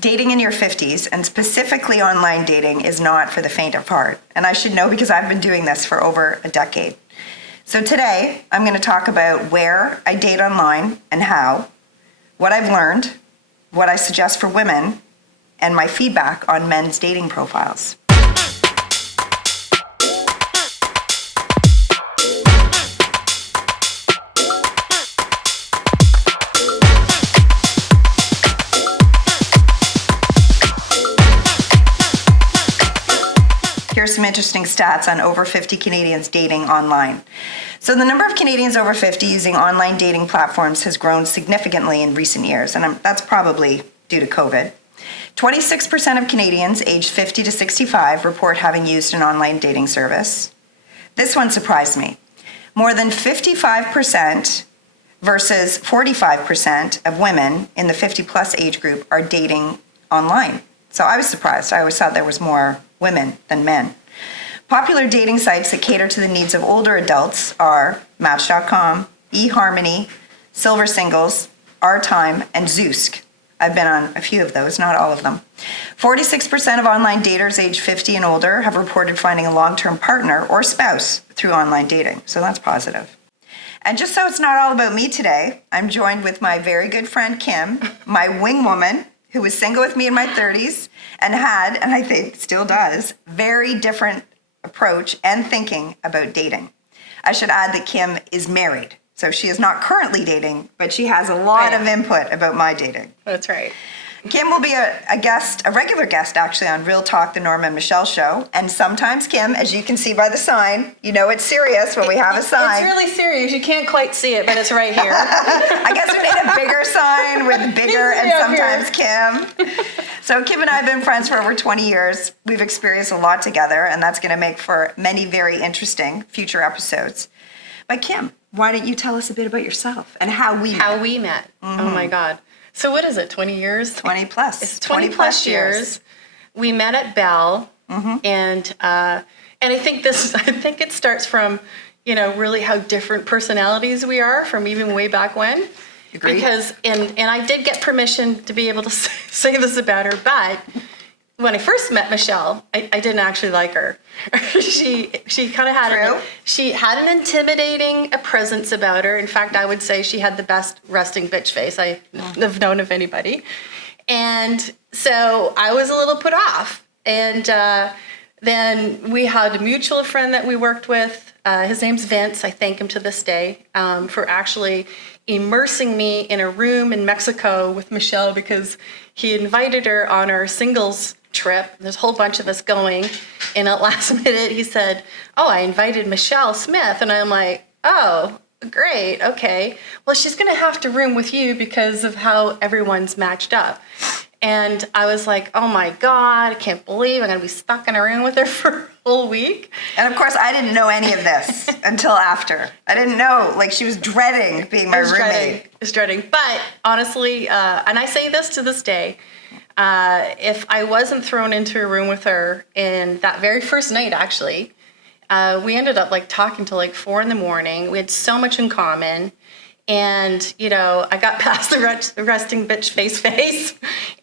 Dating in your 50s, and specifically online dating, is not for the faint of heart. And I should know because I've been doing this for over a decade. So today, I'm going to talk about where I date online and how, what I've learned, what I suggest for women, and my feedback on men's dating profiles. Here's some interesting stats on over 50 Canadians dating online. So the number of Canadians over 50 using online dating platforms has grown significantly in recent years, and that's probably due to COVID. 26% of Canadians aged 50 to 65 report having used an online dating service. This one surprised me. More than 55% versus 45% of women in the 50-plus age group are dating online. So I was surprised. I always thought there was more women than men. Popular dating sites that cater to the needs of older adults are Match.com, eHarmony, Silver Singles, Our Time, and Zoosk. I've been on a few of those, not all of them. 46% of online daters aged 50 and older have reported finding a long-term partner or spouse through online dating, so that's positive. And just so it's not all about me today, I'm joined with my very good friend Kim, my wing woman, who was single with me in my 30s and had, and I think still does, very different approach and thinking about dating. I should add that Kim is married, so she is not currently dating, but she has a lot of input about my dating. That's right. Kim will be a regular guest actually on Real Talk, the Norma and Michelle show. And sometimes, Kim, as you can see by the sign, you know it's serious when we have a sign. It's really serious. You can't quite see it, but it's right here. I guess we need a bigger sign with bigger and sometimes Kim. So Kim and I have been friends for over 20 years. We've experienced a lot together, and that's going to make for many very interesting future episodes. But Kim, why don't you tell us a bit about yourself and how we met? How we met. Mm-hmm. Oh my God. So what is it, 20 years? 20 plus. It's 20 plus years. We met at Bell, and I think it starts from, really how different personalities we are from even way back when. Agreed. Because, and I did get permission to be able to say this about her, but when I first met Michelle, I didn't actually like her. She kind of had she had an intimidating presence about her. In fact, I would say she had the best resting bitch face I have known of anybody. And so I was a little put off. And then we had a mutual friend that we worked with. His name's Vince. I thank him to this day for actually immersing me in a room in Mexico with Michelle because he invited her on our singles trip. There's a whole bunch of us going, and at last minute he said, "Oh, I invited Michelle Smith," and I'm like, "Oh, great, okay. Well, she's going to have to room with you because of how everyone's matched up." And I was like, "Oh my God, I can't believe I'm going to be stuck in a room with her for a whole week." And of course, I didn't know any of this until after. I didn't know, she was dreading being my roommate. I was dreading. But honestly, and I say this to this day, if I wasn't thrown into a room with her in that very first night, actually, we ended up talking till 4 a.m. We had so much in common. And, I got past the resting bitch face.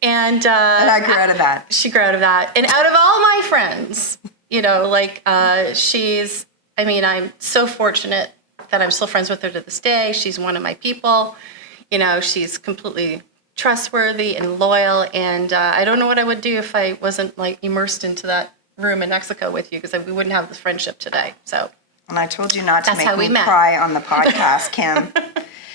And I grew out of that. She grew out of that. And out of all my friends, I'm so fortunate that I'm still friends with her to this day. She's one of my people. She's completely trustworthy and loyal. And I don't know what I would do if I wasn't immersed into that room in Mexico with you, because we wouldn't have this friendship today. So. And I told you not to make me cry on the podcast, Kim.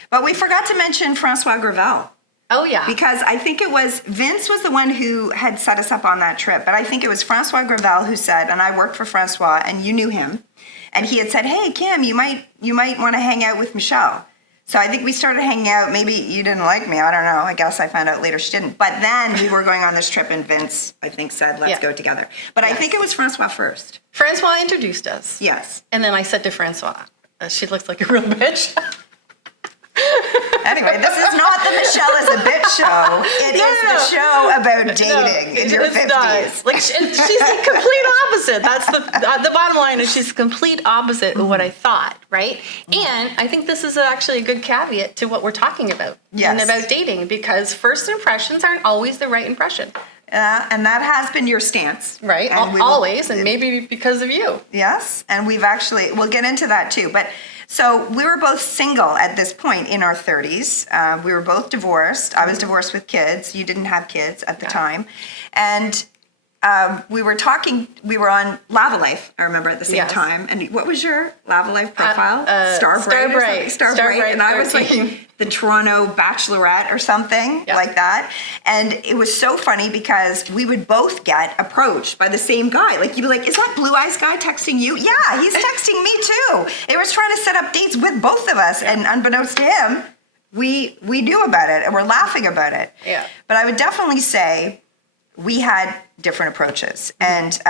But we forgot to mention Francois Gravel. Oh, yeah. Because I think Vince was the one who had set us up on that trip, but I think it was Francois Gravel who said, and I worked for Francois, and you knew him, and he had said, "Hey, Kim, you might want to hang out with Michelle." So I think we started hanging out. Maybe you didn't like me. I don't know. I guess I found out later she didn't. But then we were going on this trip, and Vince, I think, said, "Let's go together." But I think it was Francois first. Francois introduced us. Yes. And then I said to Francois, "She looks like a real bitch." Anyway, this is not the Michelle is a bitch show. It is the show about dating in your 50s. Not. Like she's the complete opposite. That's the bottom line is she's the complete opposite of what I thought, right? And I think this is actually a good caveat to what we're talking about and about dating, because first impressions aren't always the right impression. And that has been your stance. Right, always, and maybe because of you. Yes, and we'll get into that too. But so we were both single at this point in our 30s. We were both divorced. I was divorced with kids. You didn't have kids at the time. And we were on Lava Life, I remember, at the same time. And what was your Lava Life profile? Starbright. And I was like the Toronto Bachelorette or something like that. And it was so funny because we would both get approached by the same guy. Like, you'd be like, is that Blue Eyes guy texting you? Yeah, he's texting me too. It was trying to set up dates with both of us. And unbeknownst to him, we knew about it and we're laughing about it. Yeah. But I would definitely say we had different approaches. And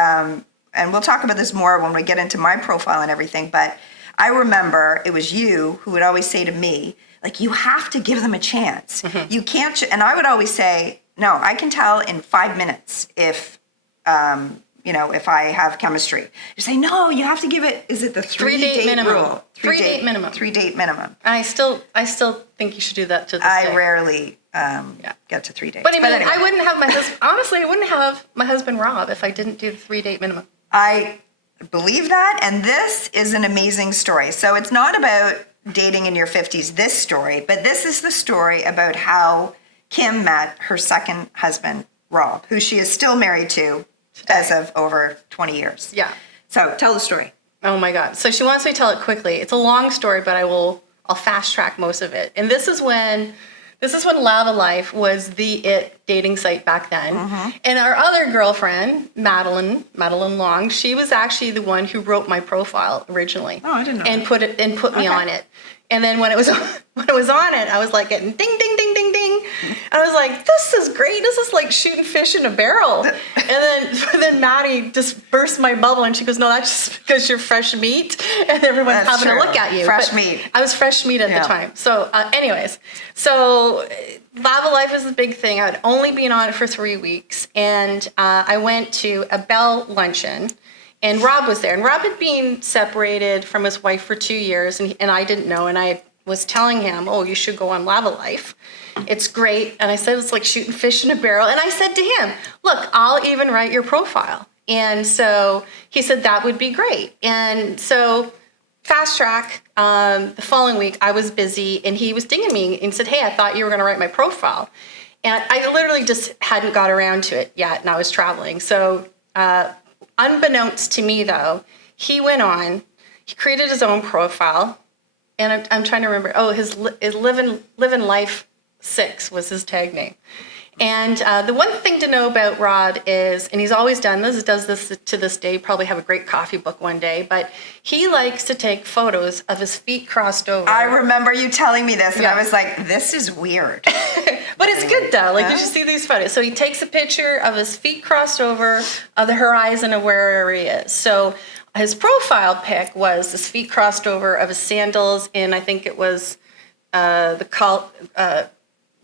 we'll talk about this more when we get into my profile and everything. But I remember it was you who would always say to me, like, you have to give them a chance. You can't, and I would always say, no, I can tell in 5 minutes if I have chemistry. You say, no, you have to give it, is it the 3-date minimum rule? 3-date minimum. 3-date minimum. I still think you should do that to this day. I rarely get to 3 dates. But anyway, I wouldn't have my husband, honestly, I wouldn't have my husband Rob if I didn't do the 3-date minimum. I believe that, and this is an amazing story. So it's not about dating in your 50s, this story, but this is the story about how Kim met her second husband, Rob, who she is still married to as of over 20 years. Yeah. So tell the story. Oh my God. So she wants me to tell it quickly. It's a long story, but I'll fast track most of it. And this is when Lava Life was the it dating site back then. And our other girlfriend, Madeline Long, she was actually the one who wrote my profile originally. Oh, I didn't know. And put me on it. And then when it was on it, I was like getting ding, ding, ding, ding, ding. And I was like, this is great. This is like shooting fish in a barrel. And then Maddie just burst my bubble and she goes, no, that's just because you're fresh meat and everyone's having a look at you. Fresh meat. I was fresh meat at the time. So anyways, Lava Life was the big thing. I had only been on it for 3 weeks. And I went to a Bell luncheon. And Rob was there. And Rob had been separated from his wife for 2 years, and I didn't know. And I was telling him, oh, you should go on Lava Life. It's great. And I said, it's like shooting fish in a barrel. And I said to him, look, I'll even write your profile. And so he said, that would be great. And so fast track, the following week, I was busy, and he was dinging me and said, hey, I thought you were going to write my profile. And I literally just hadn't got around to it yet, and I was traveling. So unbeknownst to me, though, he went on, he created his own profile, and I'm trying to remember, his Living Life 6 was his tag name. And the one thing to know about Rod is, and he's always does this to this day, probably have a great coffee book one day, but he likes to take photos of his feet crossed over. I remember you telling me this, and I was like, this is weird. But it's good, though. Like, you should see these photos. So he takes a picture of his feet crossed over of the horizon of wherever he is. So his profile pic was his feet crossed over of his sandals in, I think it was the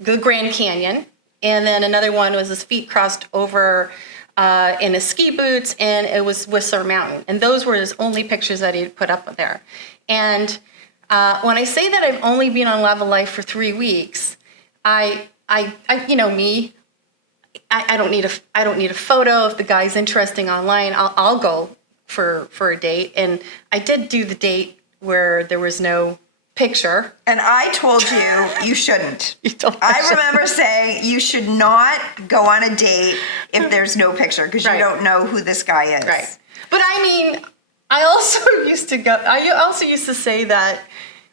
Grand Canyon. And then another one was his feet crossed over in his ski boots, and it was Whistler Mountain. And those were his only pictures that he put up there. And when I say that I've only been on Lava Life for 3 weeks, I you know me, I don't need a photo. If the guy's interesting online, I'll go for a date. And I did do the date where there was no picture. And I told you shouldn't. I remember saying you should not go on a date if there's no picture, because you don't know who this guy is. Right. But I mean, I also used to say that,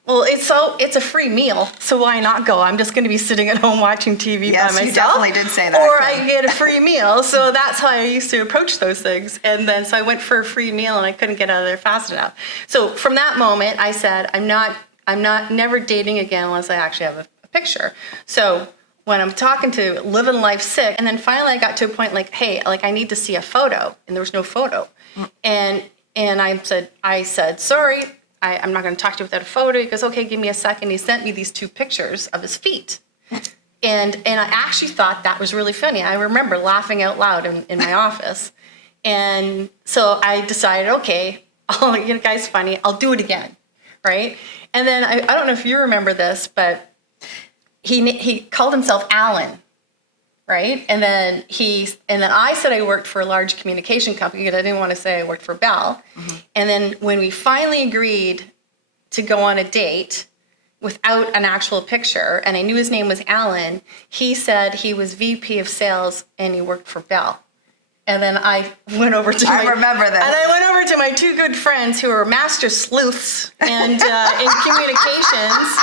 well, it's a free meal, so why not go? I'm just going to be sitting at home watching TV by myself. Yes, you definitely did say that. Or I get a free meal, so that's how I used to approach those things. And then so I went for a free meal, and I couldn't get out of there fast enough. So from that moment, I said, I'm never dating again unless I actually have a picture. So when I'm talking to Living Life 6, and then finally I got to a point like, hey, like I need to see a photo, and there was no photo. And I said, sorry, I'm not going to talk to you without a photo. He goes, okay, give me a second. He sent me these 2 pictures of his feet. And I actually thought that was really funny. I remember laughing out loud in my office. And so I decided, okay, you guy's funny. I'll do it again, right? And then I don't know if you remember this, but he called himself Alan, right? And then I said I worked for a large communication company because I didn't want to say I worked for Bell. Mm-hmm. And then when we finally agreed to go on a date without an actual picture, and I knew his name was Alan, he said he was VP of sales and he worked for Bell. And then I went over to I remember this. And I went over to my 2 good friends who are master sleuths and in communications.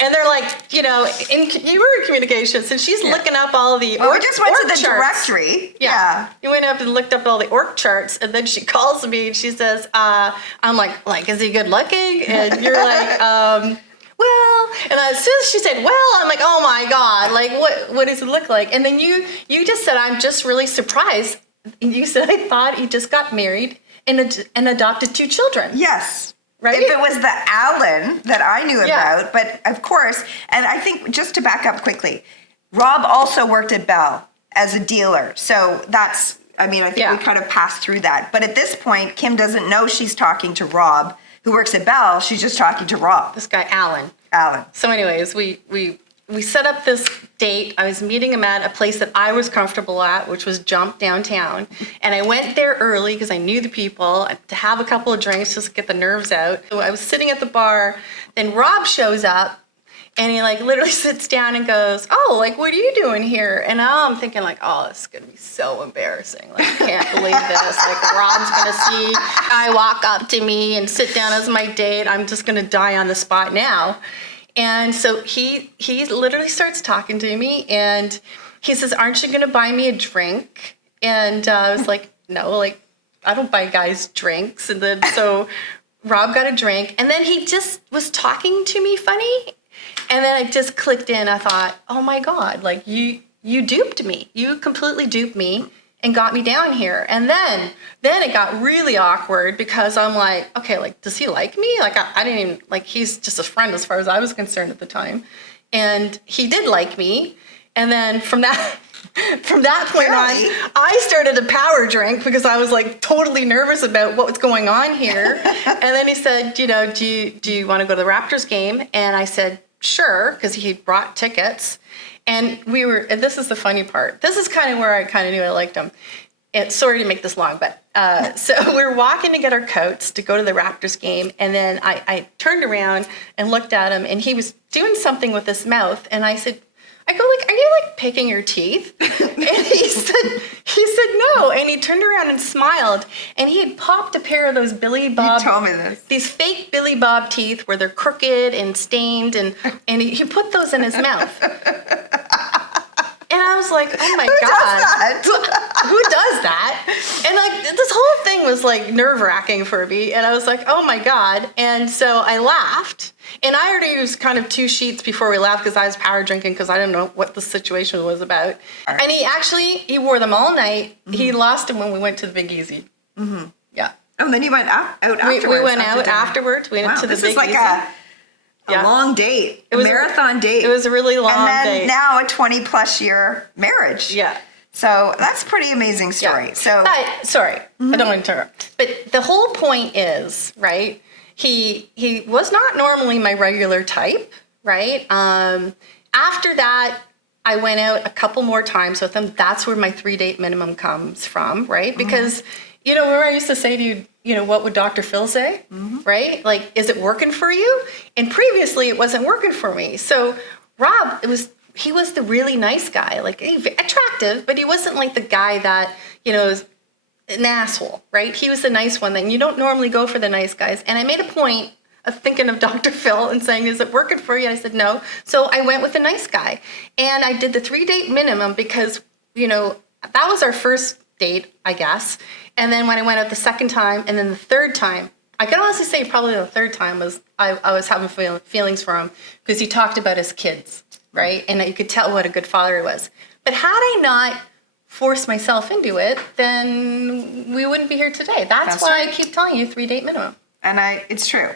And they're like, you were in communications, and she's looking up all the we just went to the charts. directory. Yeah. You went up and looked up all the org charts, and then she calls me and she says, I'm like, is he good looking? And you're like, well, and as soon as she said, well, I'm like, oh my God, like what does it look like? And then you just said, I'm just really surprised. You said, I thought he just got married and adopted 2 children. Yes. Right? If it was the Alan that I knew about, but of course, and I think just to back up quickly, Rob also worked at Bell as a dealer. So that's, I think we kind of passed through that. But at this point, Kim doesn't know she's talking to Rob, who works at Bell. She's just talking to Rob. This guy, Alan. So anyways, we set up this date. I was meeting him at a place that I was comfortable at, which was Jump downtown. And I went there early because I knew the people to have a couple of drinks just to get the nerves out. So I was sitting at the bar. Then Rob shows up and he literally sits down and goes, oh, what are you doing here? And now I'm thinking oh, this is going to be so embarrassing. I can't believe this. Rob's going to see a guy walk up to me and sit down as my date. I'm just going to die on the spot now. And so he literally starts talking to me and he says, aren't you going to buy me a drink? And I was like, no, I don't buy guys drinks. And then so Rob got a drink and then he just was talking to me funny. And then I just clicked in. I thought, oh my God, you duped me. You completely duped me and got me down here. And then it got really awkward because I'm like, okay, does he like me? I didn't even, he's just a friend as far as I was concerned at the time. And he did like me. And then from that point on, I started a power drink because I was totally nervous about what was going on here. And then he said, do you want to go to the Raptors game? And I said, sure, because he brought tickets. And and this is the funny part. This is kind of where I kind of knew I liked him. And sorry to make this long, but so we're walking to get our coats to go to the Raptors game. And then I turned around and looked at him and he was doing something with his mouth. And I go, are you picking your teeth? And he said no. And he turned around and smiled. And he had popped a pair of those Billy Bob. You told me this. These fake Billy Bob teeth where they're crooked and stained. And he put those in his mouth. And I was like, oh my God. Who does that? And this whole thing was nerve-wracking for me. And I was like, oh my God. And so I laughed. And I already used kind of 2 sheets before we left because I was power drinking because I didn't know what the situation was about. Right. And he wore them all night. Mm-hmm. He lost them when we went to the Big Easy. Mm-hmm. Yeah. Oh, and then you went out afterwards. We went out afterwards. We went to the Big Easy. This is a long date, a marathon date. It was a really long date. And then now a 20-plus year marriage. Yeah. So that's a pretty amazing story. Yeah. But, sorry, I don't want to interrupt. But the whole point is, right, he was not normally my regular type, right? After that, I went out a couple more times with him. That's where my 3-date minimum comes from, right? Because, remember I used to say to you, what would Dr. Phil say, right? Is it working for you? And previously it wasn't working for me. So Rob, he was the really nice guy, attractive, but he wasn't the guy that, is an asshole, right? He was the nice one. Then you don't normally go for the nice guys. And I made a point of thinking of Dr. Phil and saying, is it working for you? And I said, no. So I went with a nice guy. And I did the 3-date minimum because, that was our first date, I guess. And then when I went out the second time and then the third time, I can honestly say probably the third time was I was having feelings for him because he talked about his kids, right? And you could tell what a good father he was. But had I not forced myself into it, then we wouldn't be here today. That's why right. I keep telling you 3-date minimum. And it's true.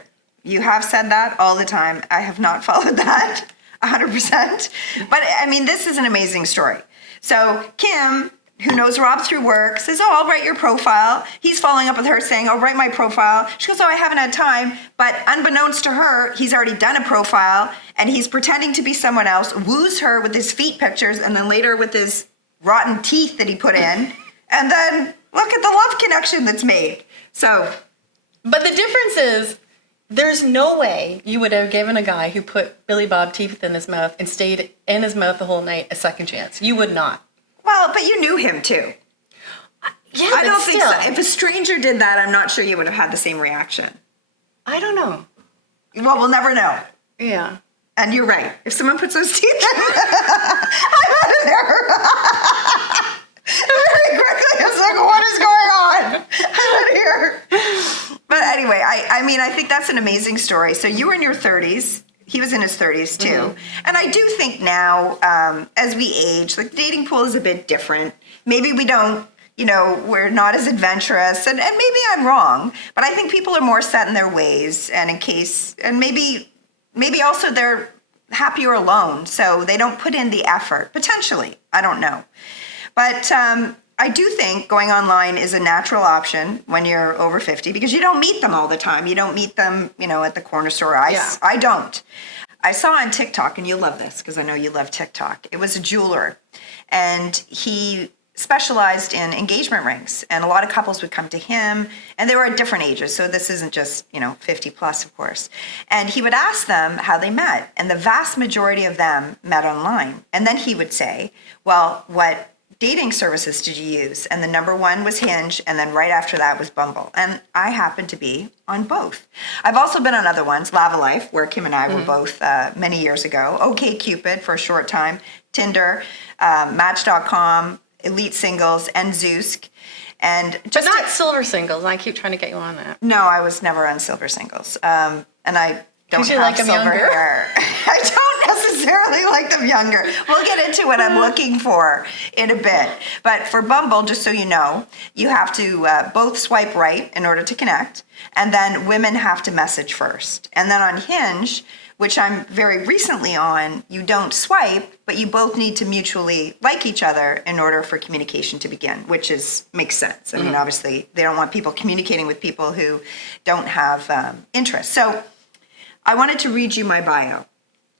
You have said that all the time. I have not followed that 100%. But I mean, this is an amazing story. So Kim, who knows Rob through work, says, oh, I'll write your profile. He's following up with her saying, oh, write my profile. She goes, oh, I haven't had time. But unbeknownst to her, he's already done a profile and he's pretending to be someone else, woos her with his feet pictures and then later with his rotten teeth that he put in. And then look at the love connection that's made. So. But the difference is, there's no way you would have given a guy who put Billy Bob teeth in his mouth and stayed in his mouth the whole night a second chance. You would not. Well, but you knew him too. Yeah, I don't think so. If a stranger did that, I'm not sure you would have had the same reaction. I don't know. Well, we'll never know. Yeah. And you're right. If someone puts those teeth in, I'm out of there. Very quickly, I was like, what is going on? I'm out of here. But anyway, I mean, I think that's an amazing story. So you were in your 30s. He was in his 30s too. Mm-hmm. And I do think now, as we age, like the dating pool is a bit different. Maybe we don't, we're not as adventurous. And maybe I'm wrong. But I think people are more set in their ways. And maybe also they're happier alone. So they don't put in the effort. Potentially. I don't know. But I do think going online is a natural option when you're over 50 because you don't meet them all the time. You don't meet them, at the corner store. I don't. I saw on TikTok, and you'll love this because I know you love TikTok. It was a jeweler, and he specialized in engagement rings. And a lot of couples would come to him, and they were at different ages. So this isn't just, 50 plus, of course. And he would ask them how they met. And the vast majority of them met online. And then he would say, well, what dating services did you use? And the number one was Hinge, and then right after that was Bumble. And I happened to be on both. I've also been on other ones, Lava Life, where Kim and I were both many years ago, OkCupid for a short time, Tinder, Match.com, Elite Singles, and Zoosk. And just but not Silver Singles. I keep trying to get you on that. No, I was never on Silver Singles. And I don't have like silver hair. I don't necessarily like them younger. We'll get into what I'm looking for in a bit. But for Bumble, just so you know, you have to both swipe right in order to connect. And then women have to message first. And then on Hinge, which I'm very recently on, you don't swipe, but you both need to mutually like each other in order for communication to begin, which makes sense. I mean, obviously, they don't want people communicating with people who don't have interest. So I wanted to read you my bio.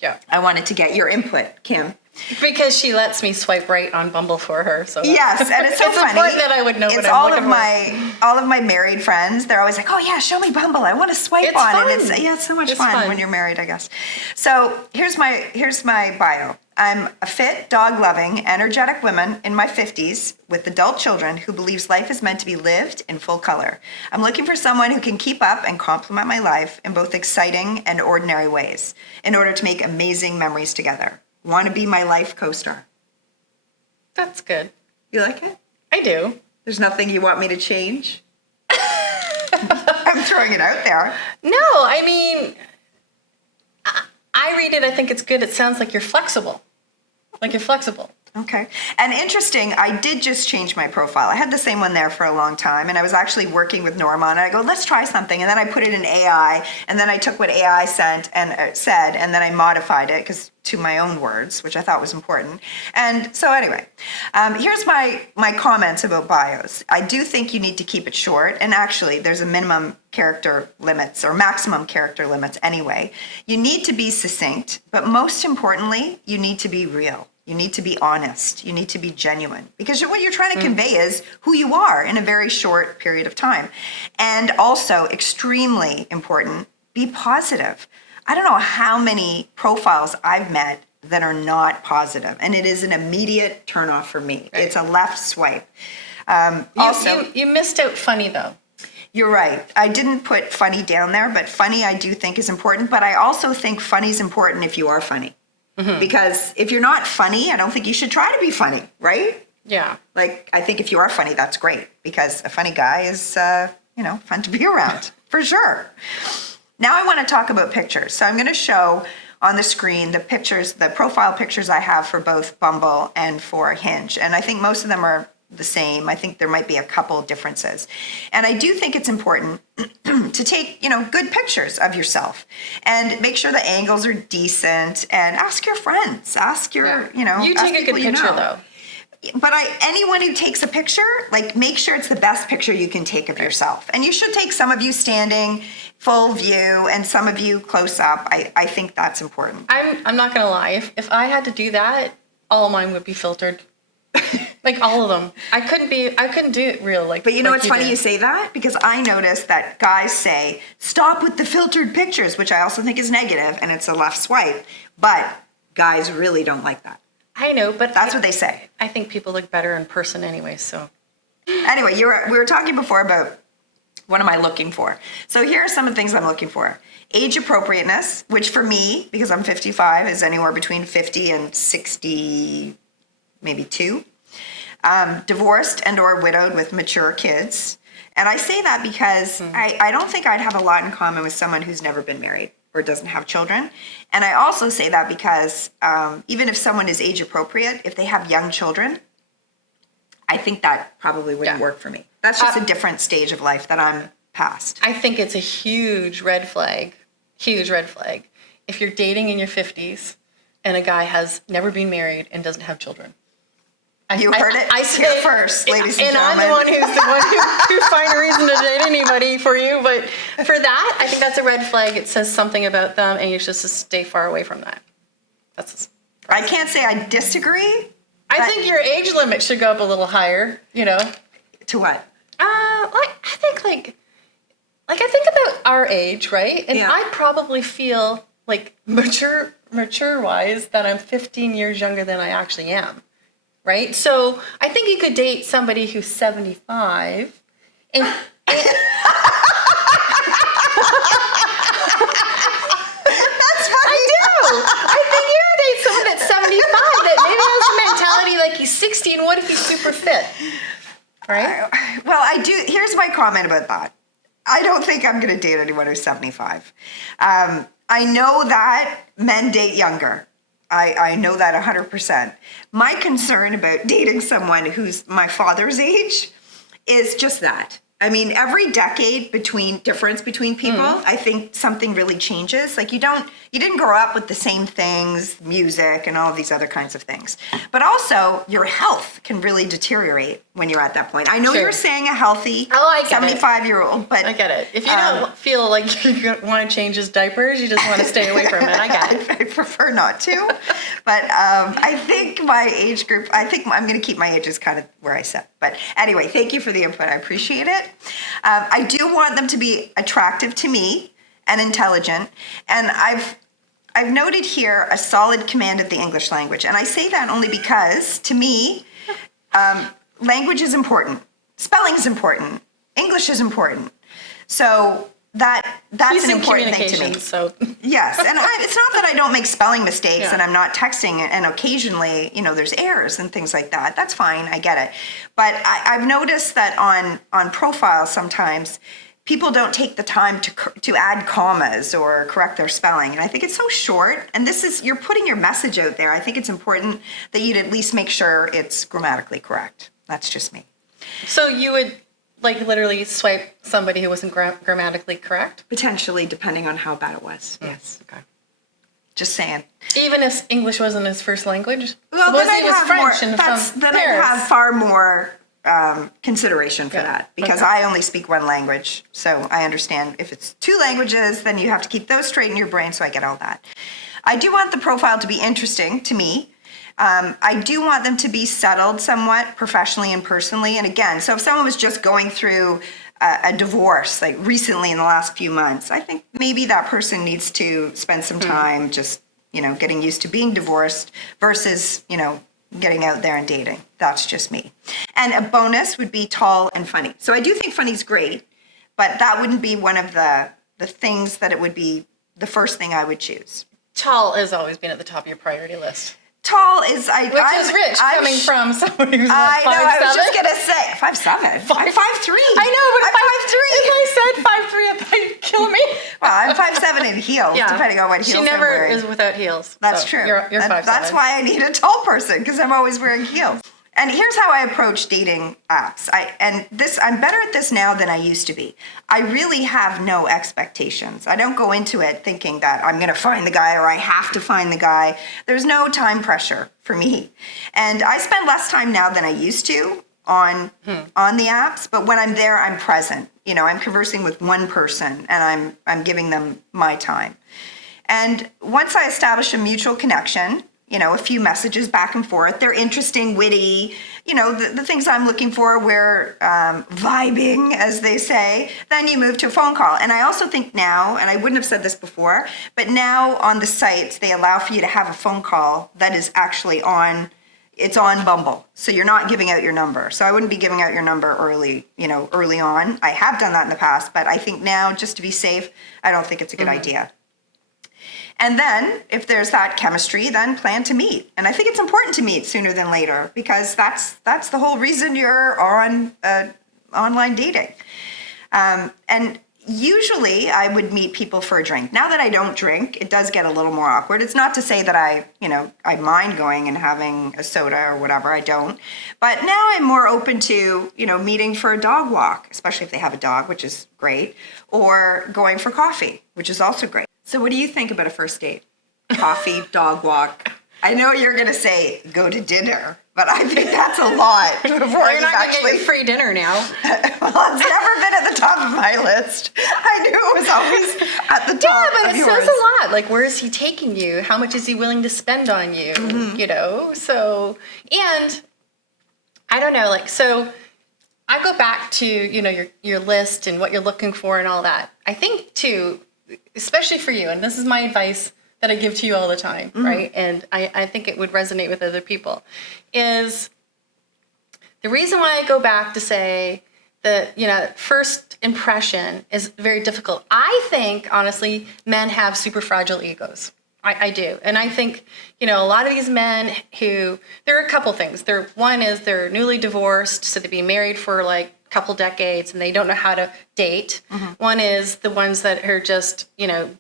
Yeah. I wanted to get your input, Kim. Because she lets me swipe right on Bumble for her. So yes, and it's so it's funny. important that I would know what I'm looking for. All of my married friends, they're always like, "Oh yeah, show me Bumble. I want to swipe it's on fun. it." It's so much fun when you're married, I guess. So here's my bio. I'm a fit, dog-loving, energetic woman in my 50s with adult children who believes life is meant to be lived in full color. I'm looking for someone who can keep up and complement my life in both exciting and ordinary ways in order to make amazing memories together. Want to be my life co-star. That's good. You like it? I do. There's nothing you want me to change? I'm throwing it out there. No, I mean, I read it, I think it's good. It sounds like you're flexible. Like you're flexible. Okay. And interesting, I did just change my profile. I had the same one there for a long time, and I was actually working with Norma, and I go, let's try something. And then I put it in AI, and then I took what AI said, and then I modified it to my own words, which I thought was important. And so anyway, here's my comments about bios. I do think you need to keep it short, and actually there's a minimum character limits or maximum character limits anyway. You need to be succinct, but most importantly, you need to be real. You need to be honest. You need to be genuine because what you're trying to convey is who you are in a very short period of time. And also, extremely important, be positive. I don't know how many profiles I've met that are not positive, and it is an immediate turnoff for me. Right. It's a left swipe. You missed out funny, though. You're right. I didn't put funny down there, but funny I do think is important. But I also think funny is important if you are funny. Mm-hmm. Because if you're not funny, I don't think you should try to be funny, right? Yeah. Like, I think if you are funny, that's great. Because a funny guy is, fun to be around, for sure. Now I want to talk about pictures. So I'm going to show on the screen the pictures, the profile pictures I have for both Bumble and for Hinge. And I think most of them are the same. I think there might be a couple of differences. And I do think it's important to take, good pictures of yourself and make sure the angles are decent, and ask your friends, ask your, You take a good picture though. But anyone who takes a picture, make sure it's the best picture you can take of yourself. And you should take some of you standing full view and some of you close up. I think that's important. I'm not gonna lie. If I had to do that, all of mine would be filtered. All of them. I couldn't do it real. But it's funny you say that, because I noticed that guys say, stop with the filtered pictures, which I also think is negative, and it's a left swipe. But guys really don't like that. I know, but that's what they say. I think people look better in person anyway, so. Anyway, we were talking before about what am I looking for. So here are some of the things I'm looking for. Age appropriateness, which for me, because I'm 55, is anywhere between 50 and 60, maybe 2. Divorced and or widowed with mature kids. And I say that because I don't think I'd have a lot in common with someone who's never been married or doesn't have children. And I also say that because even if someone is age appropriate, if they have young children, I think that probably wouldn't work for me. That's just a different stage of life that I'm past. I think it's a huge red flag, if you're dating in your 50s and a guy has never been married and doesn't have children. You heard it here first, ladies and gentlemen. And I'm the one who find a reason to date anybody for you. But for that, I think that's a red flag. It says something about them, and you're just to stay far away from that. I can't say I disagree. I think your age limit should go up a little higher, To what? I think I think about our age, right? And I probably feel mature-wise that I'm 15 years younger than I actually am. Right? So I think you could date somebody who's 75 and That's funny. I do. I think you would date someone that's 75 that maybe has a mentality like he's 60, and what if he's super fit? Right? Well, I do. Here's my comment about that. I don't think I'm going to date anyone who's 75. I know that men date younger. I know that 100%. My concern about dating someone who's my father's age is just that. I mean, every decade difference between people, I think something really changes. You didn't grow up with the same things, music and all of these other kinds of things. But also, your health can really deteriorate when you're at that point. I know you're saying a healthy 75-year-old, but I get it. If you don't feel like you want to change his diapers, you just want to stay away from it. I get it. I prefer not to. But I think my age group, I think I'm going to keep my ages kind of where I said. But anyway, thank you for the input. I appreciate it. I do want them to be attractive to me and intelligent. And I've noted here a solid command of the English language. And I say that only because, to me, language is important. Spelling is important. English is important. So that's an important thing to me. So. Yes, and it's not that I don't make spelling mistakes and I'm not texting, and occasionally, there's errors and things like that. That's fine, I get it. But I've noticed that on profiles sometimes people don't take the time to add commas or correct their spelling, and I think it's so short. And you're putting your message out there. I think it's important that you'd at least make sure it's grammatically correct. That's just me. So you would literally swipe somebody who wasn't grammatically correct? Potentially, depending on how bad it was. Yes. Okay. Just saying. Even if English wasn't his first language? Well, then I'd have far more consideration for that, because I only speak one language. So I understand if it's 2 languages, then you have to keep those straight in your brain, so I get all that. I do want the profile to be interesting to me. I do want them to be settled somewhat professionally and personally. And again, so if someone was just going through a divorce, recently in the last few months, I think maybe that person needs to spend some time just, getting used to being divorced versus, getting out there and dating. That's just me. And a bonus would be tall and funny. So I do think funny's great, but that wouldn't be one of the things that it would be the first thing I would choose. Tall has always been at the top of your priority list. Tall is rich coming from someone who's 5'7". I was just gonna say 5'7". I'm 5'3". I know, but if I said 5'3", it might kill me. Well, I'm 5'7" in heels, depending on what heels I'm wearing. She never is without heels. That's true. You're 5'7". That's why I need a tall person, because I'm always wearing heels. And here's how I approach dating apps. I'm better at this now than I used to be. I really have no expectations. I don't go into it thinking that I'm going to find the guy or I have to find the guy. There's no time pressure for me. And I spend less time now than I used to on the apps, but when I'm there, I'm present. You know, I'm conversing with one person and I'm giving them my time. And once I establish a mutual connection, you know, a few messages back and forth, they're interesting, witty, you know, the things I'm looking for, we're vibing, as they say, then you move to a phone call. And I also think now, and I wouldn't have said this before, but now on the sites, they allow for you to have a phone call that is actually on Bumble. So you're not giving out your number. So I wouldn't be giving out your number early on. I have done that in the past, but I think now, just to be safe, I don't think it's a good idea. And then if there's that chemistry, then plan to meet. And I think it's important to meet sooner than later, because that's the whole reason you're on online dating. And usually I would meet people for a drink. Now that I don't drink, it does get a little more awkward. It's not to say that I mind going and having a soda or whatever. I don't. But now I'm more open to, meeting for a dog walk, especially if they have a dog, which is great, or going for coffee, which is also great. So what do you think about a first date? Coffee, dog walk. I know you're going to say go to dinner, but I think that's a lot. Before you're not going to get your free dinner now. Well, it's never been at the top of my list. I knew it was always at the top. Yeah, but of it yours. says a lot. Like, where is he taking you? How much is he willing to spend on you? So, and I don't know, so I go back to, your list and what you're looking for and all that. I think too, especially for you, and this is my advice that I give to you all the time, right? And I think it would resonate with other people, is the reason why I go back to say that, first impression is very difficult. I think, honestly, men have super fragile egos. I do. And I think, a lot of these men there are a couple things. One is they're newly divorced, so they've been married for couple decades and they don't know how to date. One is the ones that are just,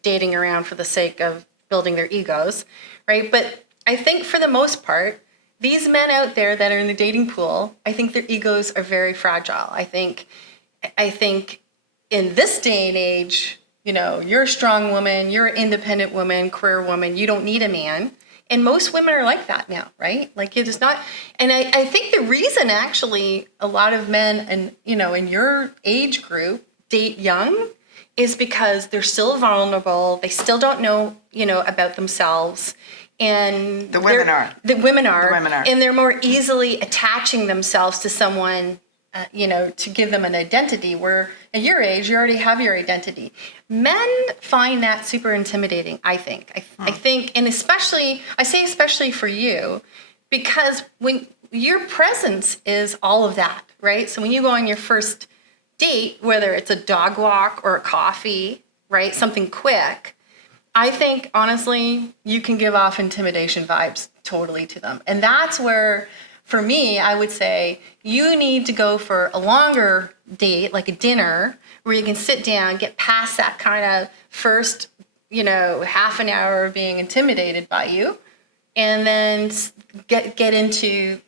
dating around for the sake of building their egos, right? But I think for the most part, these men out there that are in the dating pool, I think their egos are very fragile. I think in this day and age, you're a strong woman, you're an independent woman, career woman, you don't need a man. And most women are like that now, right? It is not. And I think the reason actually a lot of men and, in your age group date young is because they're still vulnerable. They still don't know, about themselves. And the women are. And they're more easily attaching themselves to someone, to give them an identity, where at your age, you already have your identity. Men find that super intimidating, I think. I think, and especially for you, because when your presence is all of that, right? So when you go on your first date, whether it's a dog walk or a coffee, right? Something quick, I think, honestly, you can give off intimidation vibes totally to them. And that's where, for me, I would say you need to go for a longer date, like a dinner, where you can sit down, get past that kind of first, half an hour of being intimidated by you, and then get into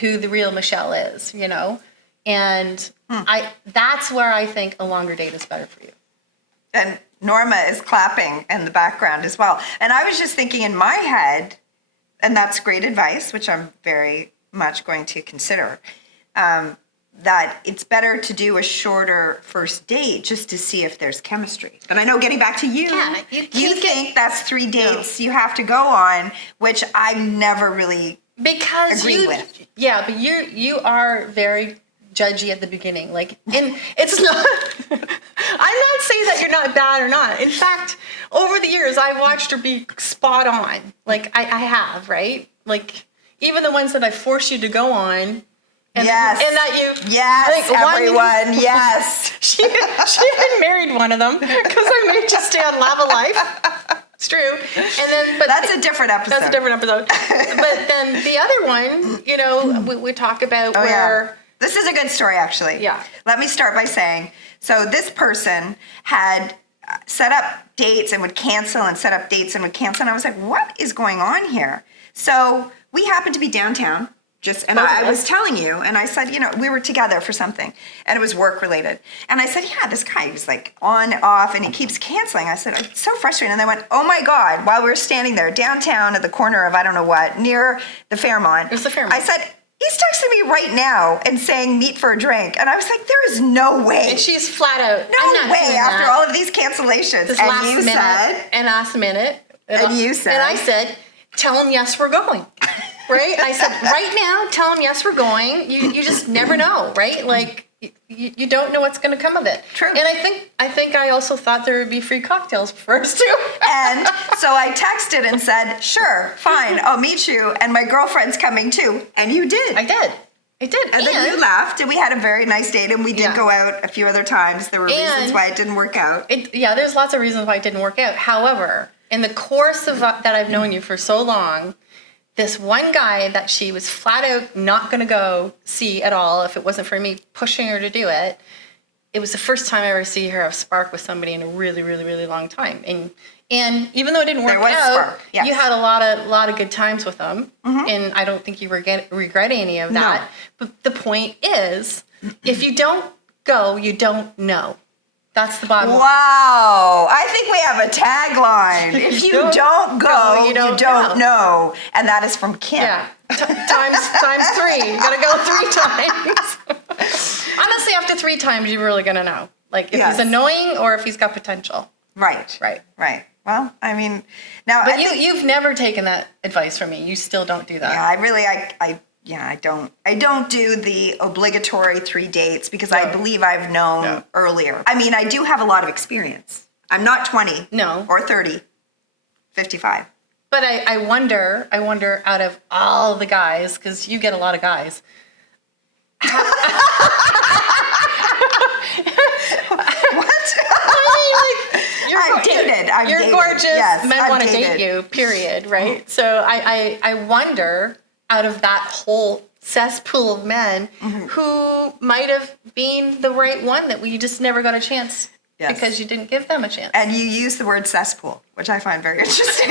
who the real Michelle is, And that's where I think a longer date is better for you. And Norma is clapping in the background as well. And I was just thinking in my head, and that's great advice, which I'm very much going to consider, that it's better to do a shorter first date just to see if there's chemistry. But I know, getting back to you, you think that's 3 dates you have to go on, which I never really agree with. Yeah, but you are very judgy at the beginning. And it's not, I'm not saying that you're not bad or not. In fact, over the years, I've watched her be spot on. I have, right? Even the ones that I force you to go on. And, yes. And that you. Yes, everyone. Yes. She even married one of them because I made you stay on Lava Life. It's true. And then, but that's a different episode. That's a different episode. But then the other one, we talk about where. Yeah. This is a good story, actually. Yeah. Let me start by saying, so this person had set up dates and would cancel and set up dates and would cancel. And I was like, what is going on here? So we happened to be downtown And I was telling you, and I said, we were together for something, and it was work related. And I said, yeah, this guy was like on, off, and he keeps canceling. I said, it's so frustrating. And they went, oh my God, while we were standing there downtown at the corner of I don't know what, near the Fairmont. It was the Fairmont. I said, he's texting me right now and saying meet for a drink. And I was like, there is no way. And she's flat out. No way after all of these cancellations. This and last you minute said. and last minute. And you said. And I said, tell him yes, we're going. Right? I said, right now, tell him yes, we're going. You just never know, right? Like, you don't know what's going to come of it. True. And I think I also thought there would be free cocktails first too. And so I texted and said, sure, fine, I'll meet you. And my girlfriend's coming too. And you did. I did. And then you left, and we had a very nice date, and we did go out a few other times. There were reasons why it didn't work out. There's lots of reasons why it didn't work out. However, in the course of that I've known you for so long, this one guy that she was flat out not going to go see at all if it wasn't for me pushing her to do it, it was the first time I ever see her have spark with somebody in a really, really, really long time. And even though it didn't work out, yes. you had a lot of good times with them, and I don't think you regret any of that. No. But the point is, if you don't go, you don't know. That's the bottom line. Wow. I think we have a tagline. If you don't go, you don't know. And that is from Kim. Yeah. Times 3. You got to go 3 times. Honestly, after 3 times, you're really going to know. Like, if he's annoying or if he's got potential. Right. Well, I mean, now... But you've never taken that advice from me. You still don't do that. Yeah, I don't do the obligatory 3 dates because I believe I've known earlier. I mean, I do have a lot of experience. I'm not 20. No. Or 30. 55. But I wonder out of all the guys, because you get a lot of guys. What? I've dated. You're gorgeous. Yes, men want to dated. date you, period, right? So I wonder, out of that whole cesspool of men, who might have been the right one that we just never got a chance because you didn't give them a chance. And you use the word cesspool, which I find very interesting.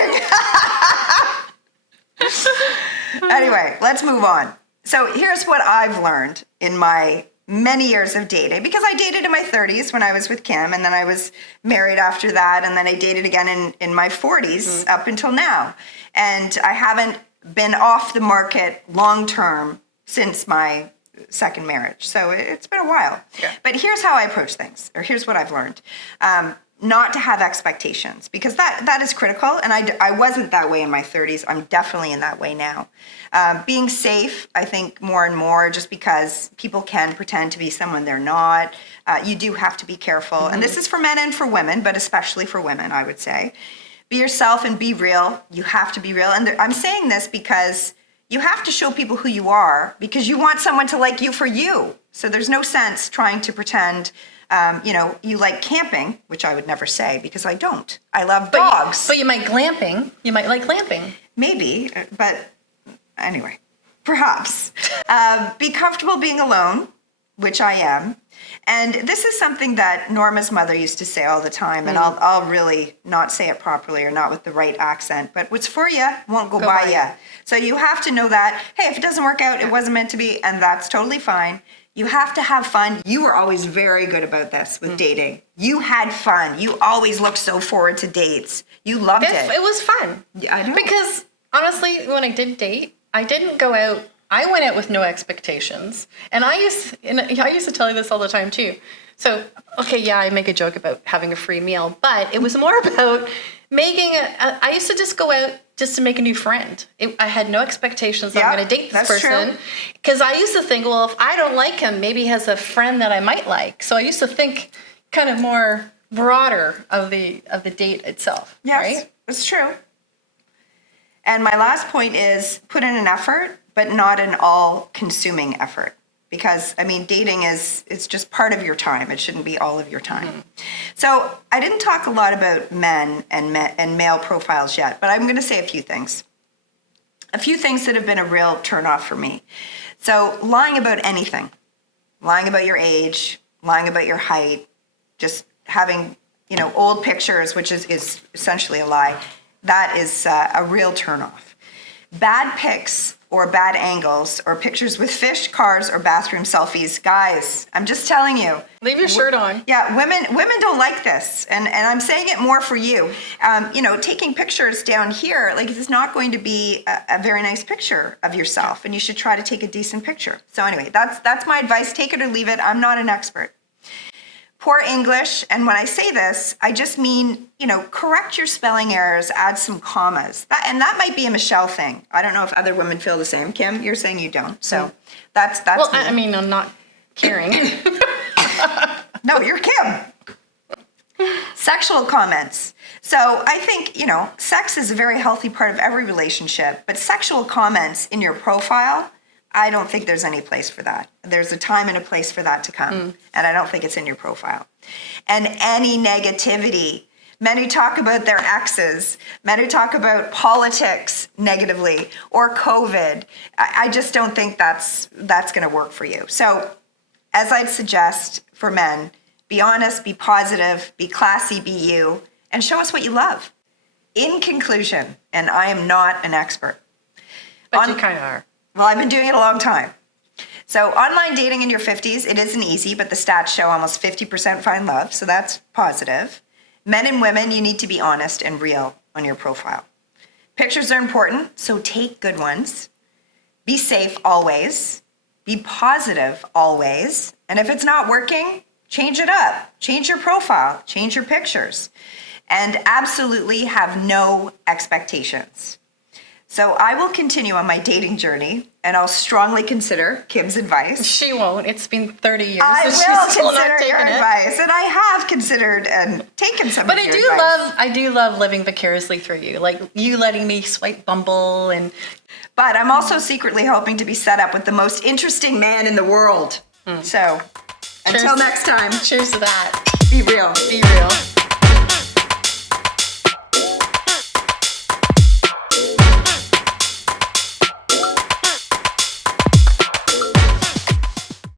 Anyway, let's move on. So here's what I've learned in my many years of dating, because I dated in my 30s when I was with Kim, and then I was married after that, and then I dated again in my 40s up until now. And I haven't been off the market long term since my second marriage. So it's been a while. Yeah. But here's how I approach things, or here's what I've learned. Not to have expectations, because that is critical. And I wasn't that way in my 30s. I'm definitely in that way now. Being safe, I think, more and more, just because people can pretend to be someone they're not. You do have to be careful. And this is for men and for women, but especially for women, I would say. Be yourself and be real. You have to be real. And I'm saying this because you have to show people who you are, because you want someone to like you for you. So there's no sense trying to pretend, you like camping, which I would never say because I don't. I love dogs. But you might glamping. You might like glamping. Maybe, but anyway, perhaps. Be comfortable being alone, which I am. And this is something that Norma's mother used to say all the time, and I'll really not say it properly or not with the right accent, but what's for you won't go by you. So you have to know that, hey, if it doesn't work out, it wasn't meant to be, and that's totally fine. You have to have fun. You were always very good about this with dating. You had fun. You always looked so forward to dates. You loved it. It was fun. Yeah, I know. Because honestly, when I did date, I didn't go out. I went out with no expectations. And I used to tell you this all the time too. So, okay, I make a joke about having a free meal, but it was more about I used to just go out just to make a new friend. I had no expectations that I'm going to date this person. Because I used to think, well, if I don't like him, maybe he has a friend that I might like. So I used to think kind of more broader of the date itself. Yes, right? That's true. And my last point is put in an effort, but not an all-consuming effort. Because, I mean, dating it's just part of your time. It shouldn't be all of your time. So I didn't talk a lot about men and male profiles yet, but I'm going to say a few things. A few things that have been a real turnoff for me. So lying about anything. Lying about your age, lying about your height, just having, old pictures, which is essentially a lie. That is a real turnoff. Bad pics or bad angles or pictures with fish, cars, or bathroom selfies. Guys, I'm just telling you. Leave your shirt on. Yeah, women don't like this, and I'm saying it more for you. Taking pictures down here, like, it's not going to be a very nice picture of yourself, and you should try to take a decent picture. So anyway, that's my advice. Take it or leave it. I'm not an expert. Poor English, and when I say this, I just mean, correct your spelling errors, add some commas. That might be a Michelle thing. I don't know if other women feel the same. Kim, you're saying you don't. So that's Well, me. I mean, I'm not caring. No, you're Kim. Sexual comments. So I think, sex is a very healthy part of every relationship, but sexual comments in your profile, I don't think there's any place for that. There's a time and a place for that to come, and I don't think it's in your profile. And any negativity, men who talk about their exes, men who talk about politics negatively, or COVID, I just don't think that's going to work for you. So as I'd suggest for men, be honest, be positive, be classy, be you, and show us what you love. In conclusion, and I am not an expert. But you kind of are. Well, I've been doing it a long time. So online dating in your 50s, it isn't easy, but the stats show almost 50% find love, so that's positive. Men and women, you need to be honest and real on your profile. Pictures are important, so take good ones. Be safe always. Be positive always. And if it's not working, change it up. Change your profile. Change your pictures. And absolutely have no expectations. So I will continue on my dating journey, and I'll strongly consider Kim's advice. She won't. It's been 30 years. I and will she's still not consider your taking it. advice, and I have considered and taken some But of I your do advice. I do love living vicariously through you. Like you letting me swipe Bumble and. But I'm also secretly hoping to be set up with the most interesting man in the world. So, until next time, Cheers to that. be real. Be real.